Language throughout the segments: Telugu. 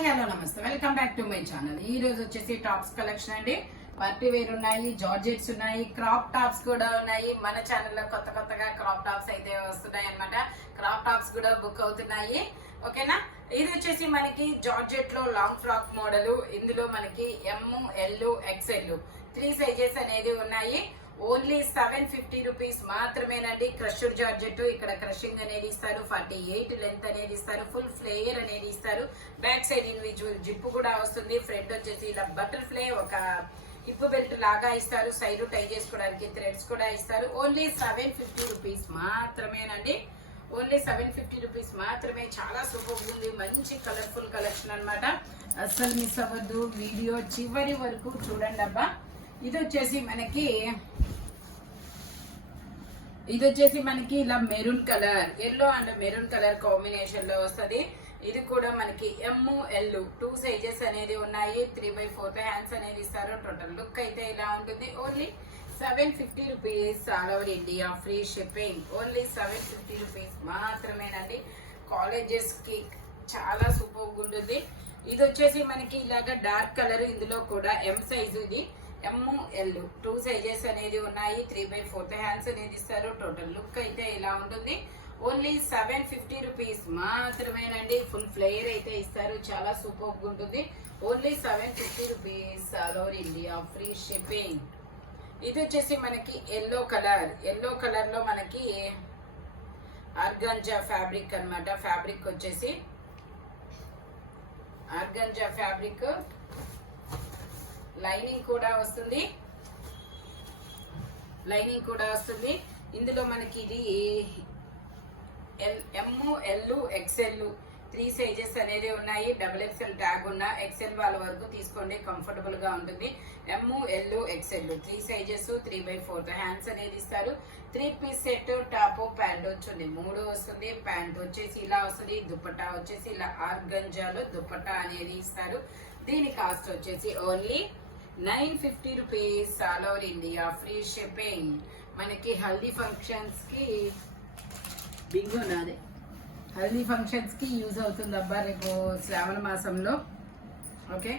హాయ్ హలో నమస్తే, welcome back to my channel. ఈ రోజు వచ్చేసి టాప్స్ కలెక్షన్ అండి. పార్టీ వేర్ ఉన్నాయి, జార్జెట్స్ ఉన్నాయి, క్రాప్ టాప్స్ కూడా ఉన్నాయి. మన ఛానల్లో కొత్తగా క్రాప్ టాప్స్ అయితే వస్తున్నాయి అన్నమాట. క్రాప్ టాప్స్ కూడా బుక్ అవుతున్నాయి. ఓకేనా. ఇది వచ్చేసి మనకి జార్జెట్ లో లాంగ్ ఫ్రాక్ మోడల్. ఇందులో మనకి ఎమ్, ఎల్, ఎక్స్ఎల్ 3 సైజెస్ అనేది ఉన్నాయి. ఓన్లీ 750 రూపీస్ మాత్రమేనండి. క్రష్డ్ జార్జెట్, ఇక్కడ క్రషింగ్ అనేది ఇస్తారు. 48 లెంత్ అనేది ఇస్తారు. ఫుల్ ఫ్లేయర్ అనేది ఇస్తారు. బ్యాక్ సైడ్ ఇండివిజువల్ జిప్ కూడా వస్తుంది. ఫ్రంట్ వచ్చేసి ఇలా బటర్ఫ్లై ఒక హిప్ బెల్ట్ లాగా ఇస్తారు. సైడ్ టై చేసుకోవడానికి థ్రెడ్స్ కూడా ఇస్తారు. ఓన్లీ 750 రూపీస్ మాత్రమేనండి. ఓన్లీ 750 రూపీస్ మాత్రమే. చాలా సూపర్ ఉంది. మంచి కలర్ఫుల్ కలెక్షన్ అన్నమాట. అస్సలు మిస్ అవ్వద్దు. వీడియో చివరి వరకు చూడండి అబ్బా. ఇది వచ్చేసి మనకి ఇలా maroon colour, yellow and maroon colour combination లో వస్తుంది. ఇది కూడా మనకి ఎమ్, ఎల్ 2 సైజెస్ అనేది ఉన్నాయి. 3/4 హ్యాండ్స్ అనేది ఇస్తారు. టోటల్ లుక్ అయితే ఇలా ఉంటుంది. Only 750 rupees. All over India free shipping. Only 750 rupees మాత్రమేనండి. కాలేజెస్ కి చాలా సూపర్ ఉంటుంది. ఇది వచ్చేసి మనకి ఇలాగా డార్క్ కలర్. ఇందులో కూడా ఎం సైజు. ఇది ఎమ్, ఎల్ 2 సైజెస్ అనేది ఉన్నాయి. 3/4 హ్యాండ్స్ అనేది ఇస్తారు. టోటల్ లుక్ అయితే ఇలా ఉంటుంది. ఓన్లీ 750 రూపీస్ మాత్రమేనండి. ఫుల్ ఫ్లేయర్ అయితే ఇస్తారు. చాలా సూపర్ ఉంటుంది. Only 750 rupees. All over India free shipping. ఇది వచ్చేసి మనకి ఎల్లో కలర్. ఎల్లో కలర్ లో మనకి ఆర్గాంజా ఫ్యాబ్రిక్ అన్నమాట. ఫ్యాబ్రిక్ వచ్చేసి ఆర్గాంజా ఫ్యాబ్రిక్. లైనింగ్ కూడా వస్తుంది. ఇందులో మనకి ఇది ఎమ్, ఎల్, ఎక్స్ఎల్ 3 సైజెస్ అనేది ఉన్నాయి. XXL ట్యాగ్ ఉన్న ఎక్స్ఎల్ వాళ్ళ వరకు తీసుకోండి, కంఫర్టబుల్ గా ఉంటుంది. ఎమ్, ఎల్, ఎక్స్ఎల్ 3 సైజెస్. 3/4 హ్యాండ్స్ అనేది ఇస్తారు. 3 పీస్ సెట్. టాప్, ప్యాంట్ వచ్చింది 3 వస్తుంది. ప్యాంట్ వచ్చేసి ఇలా వస్తుంది. దుపట్టా వచ్చేసి ఇలా ఆర్గంజాలో దుపట్టా అనేది ఇస్తారు. దీని కాస్ట్ వచ్చేసి only 950 rupees. All over India free shipping. మనకి హల్దీ ఫంక్షన్స్ కి హల్దీ ఫంక్షన్స్ కి యూజ్ అవుతుంది అబ్బా రేపు శ్రావణ మాసంలో. ఓకే.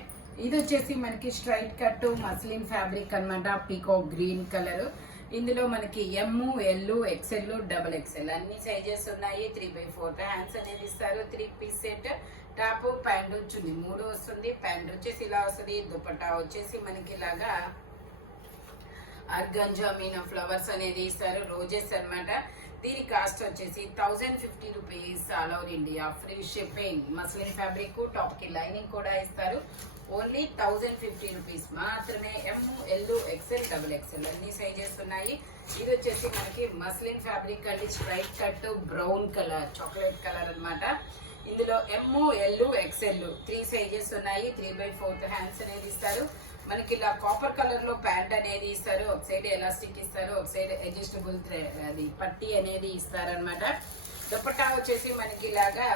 ఇది వచ్చేసి మనకి స్ట్రైట్ కట్ మస్లిన్ ఫ్యాబ్రిక్ అన్నమాట. Peacock green colour. ఇందులో మనకి ఎమ్, ఎల్, ఎక్స్ఎల్, XXL అన్ని సైజెస్ ఉన్నాయి. 3/4 హ్యాండ్స్ అనేది ఇస్తారు. 3 పీస్ సెట్. టాప్, ప్యాంట్ వచ్చింది 3 వస్తుంది. ప్యాంట్ వచ్చేసి ఇలా వస్తుంది. దుపట్టా వచ్చేసి మనకి ఇలాగా ఆర్గాంజా మీనా ఫ్లవర్స్ అనేది ఇస్తారు. రోజెస్ అన్నమాట. దీని కాస్ట్ వచ్చేసి 1050 rupees. All over India free shipping. Muslin fabric. Top కి లైనింగ్ కూడా ఇస్తారు. ఓన్లీ 1050 రూపీస్ మాత్రమే. ఎమ్, ఎల్, ఎక్స్ఎల్, XXL అన్ని సైజెస్ ఉన్నాయి. ఇది వచ్చేసి మనకి మస్లిన్ ఫ్యాబ్రిక్ అండి. Straight cut brown colour, chocolate colour అన్నమాట. ఇందులో ఎమ్, ఎల్, ఎక్స్ఎల్ 3 సైజెస్ ఉన్నాయి. 3/4 హ్యాండ్స్ అనేది ఇస్తారు. మనకి ఇలా కాపర్ కలర్ లో ప్యాంట్ అనేది ఇస్తారు. ఒక సైడ్ ఎలాస్టిక్ ఇస్తారు, ఒక సైడ్ అడ్జస్టబుల్ అది పట్టీ అనేది ఇస్తారనమాట. దుపట్టా వచ్చేసి మనకి ఇలాగా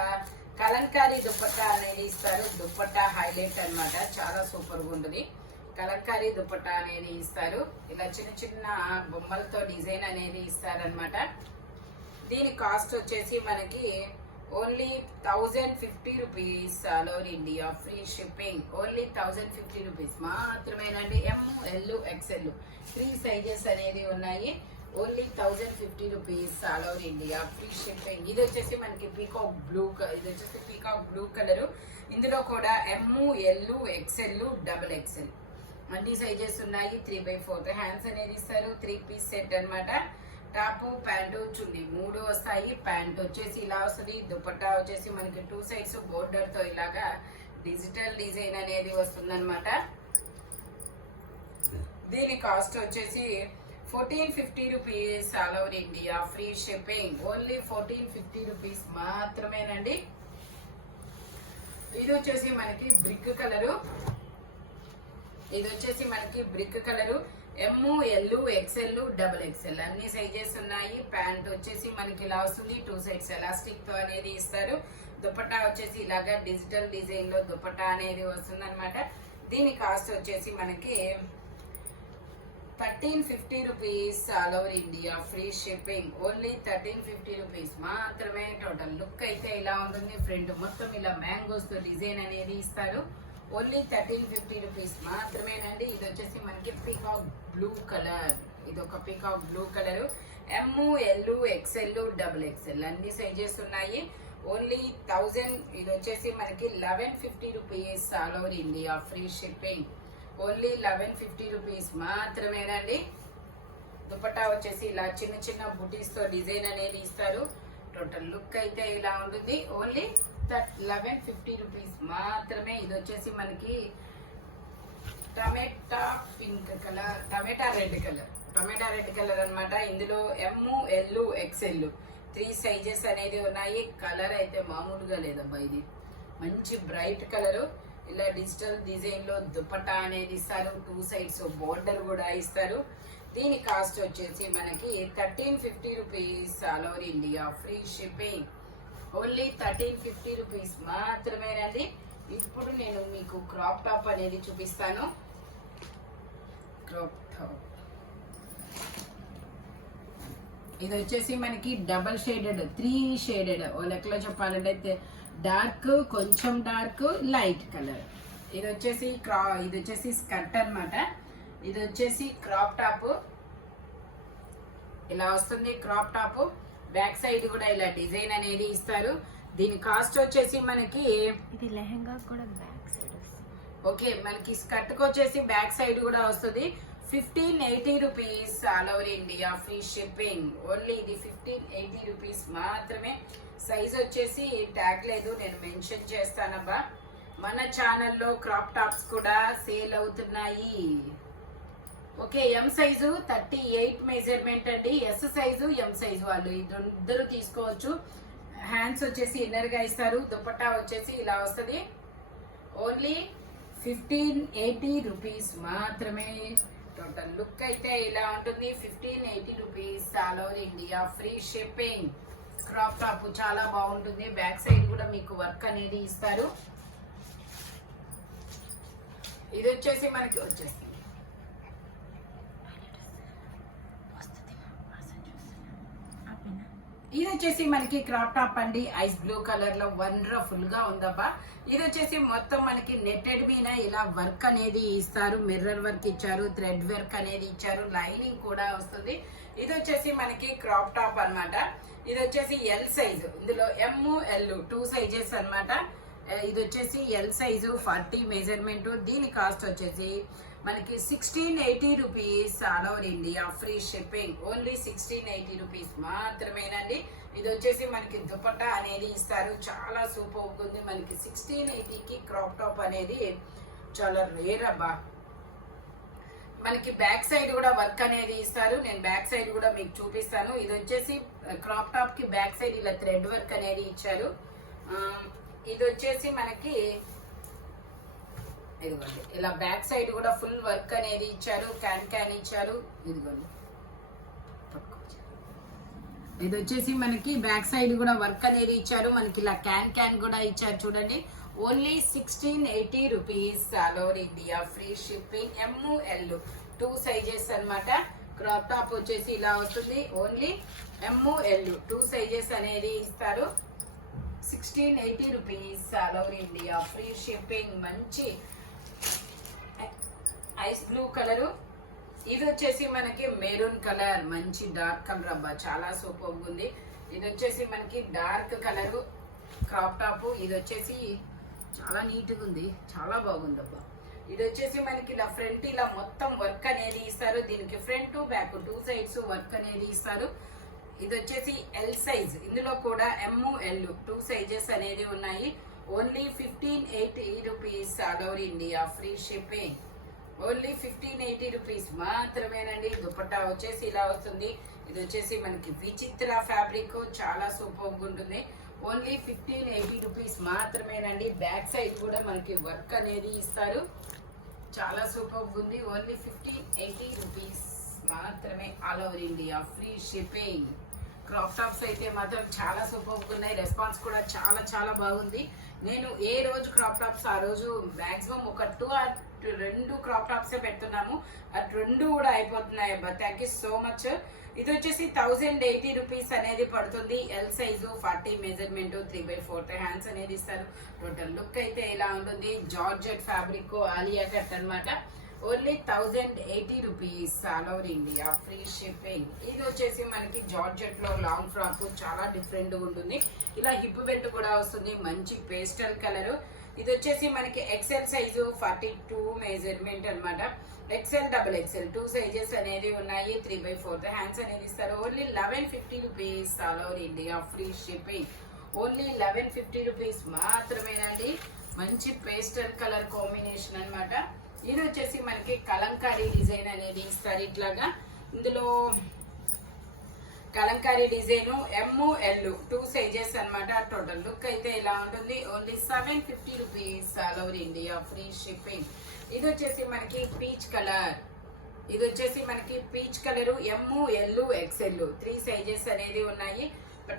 కలంకారీ దుపట్టా అనేది ఇస్తారు. దుపట్టా హైలైట్ అన్నమాట. చాలా సూపర్ గా ఉంటుంది. కలంకారీ దుపట్టా అనేది ఇస్తారు. ఇలా చిన్న బొమ్మలతో డిజైన్ అనేది ఇస్తారనమాట. దీని కాస్ట్ వచ్చేసి మనకి only 1050 rupees. All over India free shipping. Only 1050 rupees మాత్రమేనండి. ఎమ్, ఎల్, ఎక్స్ఎల్ 3 సైజెస్ అనేది ఉన్నాయి. Only 1050 rupees. All over India free shipping. ఇది వచ్చేసి మనకి పీకాక్ బ్లూ కలర్. ఇందులో కూడా ఎమ్, ఎల్, ఎక్స్ఎల్, XXL అన్ని సైజెస్ ఉన్నాయి. 3/4 హ్యాండ్స్ అనేది ఇస్తారు. 3 పీస్ సెట్ అన్నమాట. టాప్, ప్యాంటు, చున్నీ 3 వస్తాయి. ప్యాంట్ వచ్చేసి ఇలా వస్తుంది. దుపట్టా వచ్చేసి మనకి 2 సైడ్స్ బోర్డర్ తో ఇలాగా డిజిటల్ డిజైన్ అనేది వస్తుందన్నమాట. దీని కాస్ట్ వచ్చేసి 1450 rupees. All over India free shipping. Only 1450 rupees మాత్రమేనండి. ఇది వచ్చేసి మనకి brick colour. M, L, XL, XXL అన్ని సైజెస్ ఉన్నాయి. ప్యాంట్ వచ్చేసి మనకి ఇలా వస్తుంది. 2 సైడ్స్ ఎలాస్టిక్ తో అనేది ఇస్తారు. దుపట్టా వచ్చేసి ఇలాగా డిజిటల్ డిజైన్ లో దుపట్టా అనేది వస్తుంది అనమాట. దీని కాస్ట్ వచ్చేసి మనకి 1350 rupees all over India free shipping. Only 1350 rupees మాత్రమే. టోటల్ లుక్ అయితే ఇలా ఉంటుంది. ఫ్రంట్ మొత్తం ఇలా మ్యాంగోస్ తో డిజైన్ అనేది ఇస్తారు. ఓన్లీ 1350 రూపీస్ మాత్రమేనండి. ఇది వచ్చేసి మనకి పీకాక్ బ్లూ కలర్. ఇది ఒక peacock blue colour. M, L, XL, double XL అన్ని సైజెస్ ఉన్నాయి. ఓన్లీ 1000. ఇది వచ్చేసి మనకి 1150 rupees all over India free shipping. Only 1150 rupees మాత్రమేనండి. దుపట్టా వచ్చేసి ఇలా చిన్న చిన్న బుటీస్ తో డిజైన్ అనేది ఇస్తారు. టోటల్ లుక్ అయితే ఇలా ఉంటుంది. ఓన్లీ 1150 రూపీస్ మాత్రమే. ఇది వచ్చేసి మనకి టమాటా పింక్ కలర్, టమాటా రెడ్ కలర్ అన్నమాట. ఇందులో ఎమ్, ఎల్, ఎక్స్ఎల్ 3 సైజెస్ అనేది ఉన్నాయి. కలర్ అయితే మామూలుగా లేదబ్బా. ఇది మంచి బ్రైట్ కలరు. ఇలా డిజిటల్ డిజైన్ లో దుపట్టా అనేది ఇస్తారు. 2 సైడ్స్ బోర్డర్ కూడా ఇస్తారు. దీని కాస్ట్ వచ్చేసి మనకి 1350 rupees all over India free shipping. Only 1350 rupees మాత్రమేనండి. ఇప్పుడు నేను మీకు క్రాప్ టాప్ అనేది చూపిస్తాను. క్రాప్ టాప్ ఇది వచ్చేసి మనకి డబల్ షేడెడ్, 3 షేడెడ్. ఓ లెక్కలో చెప్పాలంటే డార్క్, కొంచెం డార్క్, లైట్ కలర్. ఇది వచ్చేసి స్కర్ట్ అన్నమాట. ఇది వచ్చేసి క్రాప్ టాప్ ఇలా వస్తుంది. క్రాప్ టాప్ బ్యాక్ సైడ్ కూడా ఇలా డిజైన్ అనేది ఇస్తారు. దీని కాస్ట్ వచ్చేసి మనకి ఇది లెహంగా కూడా బ్యాక్ సైడ్ వస్తుంది. ఓకే, మనకి స్కర్ట్ కి వచ్చేసి బ్యాక్ సైడ్ కూడా వస్తుంది. 1580 rupees all over India free shipping. Only ఇది 1580 రూపీస్ మాత్రమే. సైజ్ వచ్చేసి ట్యాగ్ లేదు, నేను మెన్షన్ చేస్తానబ్బా. మన ఛానల్లో క్రాప్ టాప్స్ కూడా సేల్ అవుతున్నాయి. ఓకే, ఎం సైజు 38 మెజర్మెంట్ అండి. ఎస్ సైజు, ఎం సైజు వాళ్ళు ఇద్దరు తీసుకోవచ్చు. హ్యాండ్స్ వచ్చేసి ఇన్నర్ గా ఇస్తారు. దుపట్టా వచ్చేసి ఇలా వస్తుంది. ఓన్లీ 1580 రూపీస్ మాత్రమే. టోటల్ లుక్ అయితే ఇలా ఉంటుంది. 1580 rupees all over India free shipping. Crop top చాలా బాగుంటుంది. బ్యాక్ సైడ్ కూడా మీకు వర్క్ అనేది ఇస్తారు. ఇది వచ్చేసి మనకి ఇది వచ్చేసి మనకి క్రాప్ టాప్ అండి. ఐస్ బ్లూ కలర్ లో వండర్ఫుల్ గా ఉందబ్బా. ఇది వచ్చేసి మొత్తం మనకి నెట్టెడ్ మీద ఇలా వర్క్ అనేది ఇస్తారు. మిర్రర్ వర్క్ ఇచ్చారు, థ్రెడ్ వర్క్ అనేది ఇచ్చారు, లైనింగ్ కూడా వస్తుంది. ఇది వచ్చేసి మనకి క్రాప్ టాప్ అన్నమాట. ఇది వచ్చేసి ఎల్ సైజు. ఇందులో ఎమ్, ఎల్ 2 సైజెస్ అన్నమాట. ఇది వచ్చేసి ఎల్ సైజు 40 మెజర్మెంట్. దీని కాస్ట్ వచ్చేసి మనకి 1680 rupees all over India free shipping. Only 1680 rupees మాత్రమేనండి. ఇది వచ్చేసి మనకి దుపట్టా అనేది ఇస్తారు. చాలా సూపర్ ఉంటుంది. మనకి 1680కి క్రాప్ టాప్ అనేది చాలా రేర్ అబ్బా. మనకి బ్యాక్ సైడ్ కూడా వర్క్ అనేది ఇస్తారు. నేను బ్యాక్ సైడ్ కూడా మీకు చూపిస్తాను. ఇది వచ్చేసి క్రాప్ టాప్ కి బ్యాక్ సైడ్ ఇలా థ్రెడ్ వర్క్ అనేది ఇచ్చారు. ఇది వచ్చేసి మనకి ఇదిగోండి ఇలా బ్యాక్ సైడ్ కూడా ఫుల్ వర్క్ అనేది ఇచ్చారు. క్యాన్ ఇచ్చారు. ఇదిగోండి ఇది వచ్చేసి మనకి బ్యాక్ సైడ్ కూడా వర్క్ అనేది ఇచ్చారు. మనకి ఇలా క్యాన్ కూడా ఇచ్చారు చూడండి. Only 1680 rupees all over India free shipping. M, L 2 sizes అన్నమాట. క్రాప్ టాప్ వచ్చేసి ఇలా వస్తుంది. ఓన్లీ ఎమ్, ఎల్ 2 సైజెస్ అనేది ఇస్తారు. 1680 rupees all over India free shipping. మంచి ఐస్ బ్లూ కలరు. ఇది వచ్చేసి మనకి మెరూన్ కలర్, మంచి డార్క్ కలర్ అబ్బా. చాలా సూపర్ ఉంది. ఇది వచ్చేసి మనకి డార్క్ కలరు క్రాప్ టాప్. ఇది వచ్చేసి చాలా నీట్గా ఉంది, చాలా బాగుంది అబ్బా. ఇది వచ్చేసి మనకి ఇలా ఫ్రంట్ ఇలా మొత్తం వర్క్ అనేది ఇస్తారు. దీనికి ఫ్రంట్ బ్యాక్ 2 సైడ్స్ వర్క్ అనేది ఇస్తారు. ఇది వచ్చేసి ఎల్ సైజ్. ఇందులో కూడా ఎమ్, ఎల్ 2 సైజెస్ అనేది ఉన్నాయి. Only 1580 rupees all over India free shipping. Only 1580 rupees మాత్రమేనండి. దుపట్టా వచ్చేసి ఇలా వస్తుంది. ఇది వచ్చేసి మనకి విచిత్ర ఫ్యాబ్రిక్, చాలా సూపర్ ఉంటుంది. ఓన్లీ 1580 రూపీస్ మాత్రమేనండి. బ్యాక్ సైడ్ కూడా మనకి వర్క్ అనేది ఇస్తారు. చాలా సూపర్ ఉంది. ఓన్లీ 1580 రూపీస్ మాత్రమే all over India free shipping. Crop tops అయితే మాత్రం చాలా సూపర్ ఉన్నాయి. రెస్పాన్స్ కూడా చాలా చాలా బాగుంది. నేను ఏ రోజు క్రాప్ టాప్స్ ఆ రోజు మాక్సిమం ఒక 2 or రెండు క్రాప్ టాప్సే పెడుతున్నాము, అది రెండు కూడా అయిపోతున్నాయి అబ్బా. Thank you so much. ఇది వచ్చేసి 1080 రూపీస్ అనేది పడుతుంది. ఎల్ సైజు 40 మెజర్మెంట్ 3/4 హ్యాండ్స్ అనేది ఇస్తారు. టోటల్ లుక్ అయితే ఇలా ఉంటుంది. జార్జెట్ ఫ్యాబ్రిక్ ఆలియా కట్ అన్నమాట. Only 1080 rupees all over India, free shipping. ఇది వచ్చేసి మనకి జార్జెట్ లో లాంగ్ ఫ్రాక్ చాలా డిఫరెంట్ గా ఉంటుంది. ఇలా హిప్ బెల్ట్ కూడా వస్తుంది, మంచి పేస్టల్ కలర్. ఇది వచ్చేసి మనకి ఎక్సెల్ సైజు 42 మెజర్మెంట్ అన్నమాట. ఎక్సెల్ డబుల్ ఎక్సెల్ 2 సైజెస్ అనేది ఉన్నాయి. 3/4 హ్యాండ్స్ అనేది ఇస్తారు. Only 1150 rupees all over India, free shipping. Only 1150 rupees మాత్రమేనండి. మంచి పేస్టల్ కలర్ కాంబినేషన్ అన్నమాట. ఇది వచ్చేసి మనకి కలంకారీ డిజైన్ అనేది ఇస్తారు ఇట్లాగా. ఇందులో కలంకారీ డిజైన్ ML 2 సైజెస్ అన్నమాట. టోటల్ లుక్ అయితే ఇలా ఉంటుంది. Only 750 rupees all over India, free shipping. ఇది వచ్చేసి మనకి పీచ్ కలర్. ఇది వచ్చేసి మనకి peach colour ML XL 3 sizes అనేది ఉన్నాయి.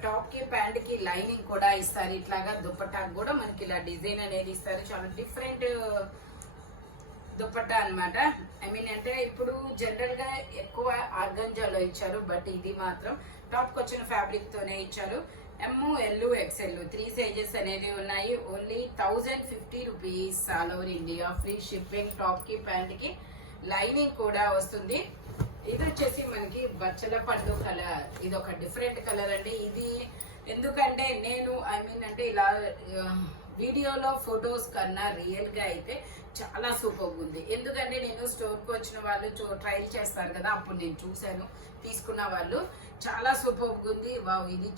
టాప్ కి ప్యాంట్ కి లైనింగ్ కూడా ఇస్తారు ఇట్లాగా. దుపట్టాకు కూడా మనకి ఇలా డిజైన్ అనేది ఇస్తారు. చాలా డిఫరెంట్ దుపట్టా అన్నమాట. ఐ మీన్ అంటే ఇప్పుడు జనరల్ గా ఎక్కువ ఆర్గంజాలో ఇచ్చారు, బట్ ఇది మాత్రం టాప్ కి వచ్చిన ఫ్యాబ్రిక్ తోనే ఇచ్చారు. ML XL 3 సైజెస్ అనేది ఉన్నాయి. Only 1050 rupees all over India, free shipping. Top కి ప్యాంట్ కి లైనింగ్ కూడా వస్తుంది. ఇది వచ్చేసి మనకి బచ్చల పండు కలర్. ఇది ఒక డిఫరెంట్ కలర్ అండి. ఇది ఎందుకంటే నేను ఐ మీన్ అంటే ఇలా వీడియోలో ఫొటోస్ కన్నా రియల్ గా అయితే చాలా సూపర్ ఉంది. ఎందుకంటే నేను స్టోర్ కు వచ్చిన వాళ్ళు ట్రైల్ చేస్తారు కదా, అప్పుడు నేను చూశాను. తీసుకున్న వాళ్ళు చాలా సూపర్ ఉంది. ఇది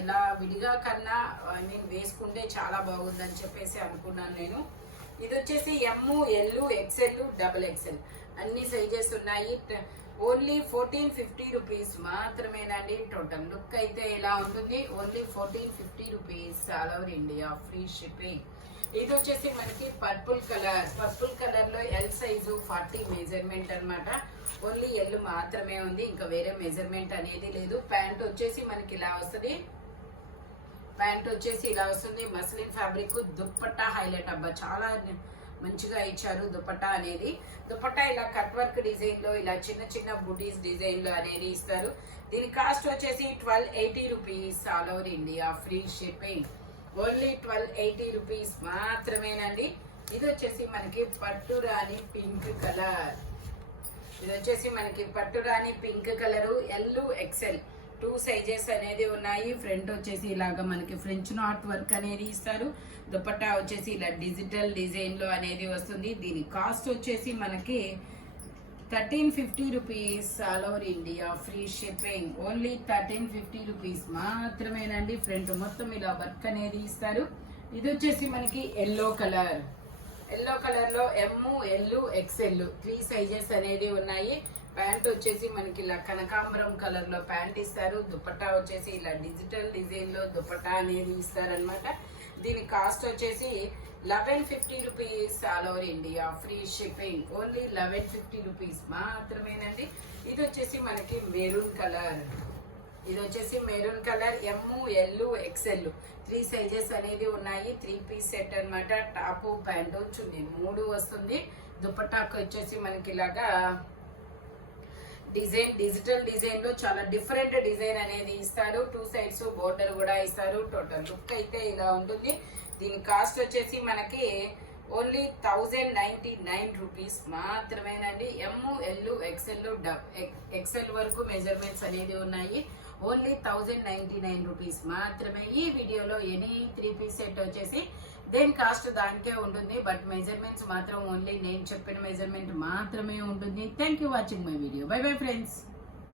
ఇలా విడిగా కన్నా ఐ మీన్ వేసుకుంటే చాలా బాగుంది అని చెప్పేసి అనుకున్నాను నేను. ఇది వచ్చేసి ML XL డబుల్ XL అన్ని సైజెస్ ఉన్నాయి. ఓన్లీ 1450 రూపీస్ మాత్రమేనండి. టోటల్ లుక్ అయితే ఇలా ఉంటుంది. Only 1450 rupees all over India, free shipping. ఇది వచ్చేసి మనకి పర్పుల్ కలర్. పర్పుల్ కలర్ లో ఎల్ సైజు 40 మెజర్మెంట్ అన్నమాట. ఓన్లీ ఎల్ మాత్రమే ఉంది, ఇంకా వేరే మెజర్మెంట్ అనేది లేదు. ప్యాంట్ వచ్చేసి మనకి ఇలా వస్తుంది. ప్యాంట్ వచ్చేసి ఇలా వస్తుంది. Muslin fabric. దుప్పట్టా హైలైట్ అబ్బా, చాలా మంచిగా ఇచ్చారు దుపట్టా అనేది. దుపట్టా ఇలా కట్ వర్క్ డిజైన్ లో ఇలా చిన్న చిన్న బుటీస్ డిజైన్ లో అనేది ఇస్తారు. దీని కాస్ట్ వచ్చేసి 1280 rupees all over India, free shipping. Only 1280 rupees మాత్రమేనండి. ఇది వచ్చేసి మనకి పట్టు రాణి పింక్ కలర్. ఇది వచ్చేసి మనకి పట్టు రాణి pink colour ML XL 2 sizes అనేది ఉన్నాయి. ఫ్రంట్ వచ్చేసి ఇలాగా మనకి ఫ్రెంచ్ నాట్ వర్క్ అనేది ఇస్తారు. దుపట్టా వచ్చేసి ఇలా డిజిటల్ డిజైన్ లో అనేది వస్తుంది. దీని కాస్ట్ వచ్చేసి మనకి 1350 rupees all over India, free shipping. Only 1350 rupees మాత్రమేనండి. ఫ్రంట్ మొత్తం ఇలా వర్క్ అనేది ఇస్తారు. ఇది వచ్చేసి మనకి ఎల్లో కలర్. ఎల్లో కలర్ లో ML XL 3 సైజెస్ అనేది ఉన్నాయి. ప్యాంట్ వచ్చేసి మనకి ఇలా కనకాంబరం కలర్ లో ప్యాంట్ ఇస్తారు. దుపట్టా వచ్చేసి ఇలా డిజిటల్ డిజైన్ లో దుపట్టా అనేది ఇస్తారనమాట. దీని కాస్ట్ వచ్చేసి 1150 rupees all over India, free shipping. Only 1150 rupees మాత్రమేనండి. ఇది వచ్చేసి మనకి మెరూన్ కలర్. ఇది వచ్చేసి maroon colour ML XL 3 sizes అనేది ఉన్నాయి. 3 పీస్ సెట్ అన్నమాట. టాప్ ప్యాంట్ చున్నీ 3 వస్తుంది. దుపట్టాకు వచ్చేసి మనకి ఇలాగా డిజైన్ డిజిటల్ డిజైన్ లో చాలా డిఫరెంట్ డిజైన్ అనేది ఇస్తారు. 2 సైడ్స్ బోర్డర్ కూడా ఇస్తారు. టోటల్ లుక్ అయితే ఇలా ఉంటుంది. దీని కాస్ట్ వచ్చేసి మనకి ఓన్లీ 1099 రూపీస్ మాత్రమేనండి. ML XL XL వరకు మెజర్మెంట్స్ అనేది ఉన్నాయి. ఓన్లీ 1099 రూపీస్ మాత్రమే. ఈ వీడియోలో ఎనీ 3 పీస్ సెట్ వచ్చేసి దేని కాస్ట్ దానికే ఉంటుంది, బట్ మెజర్మెంట్స్ మాత్రం ఓన్లీ నేను చెప్పిన మెజర్మెంట్ మాత్రమే ఉంటుంది. Thank you watching my video. By bye friends.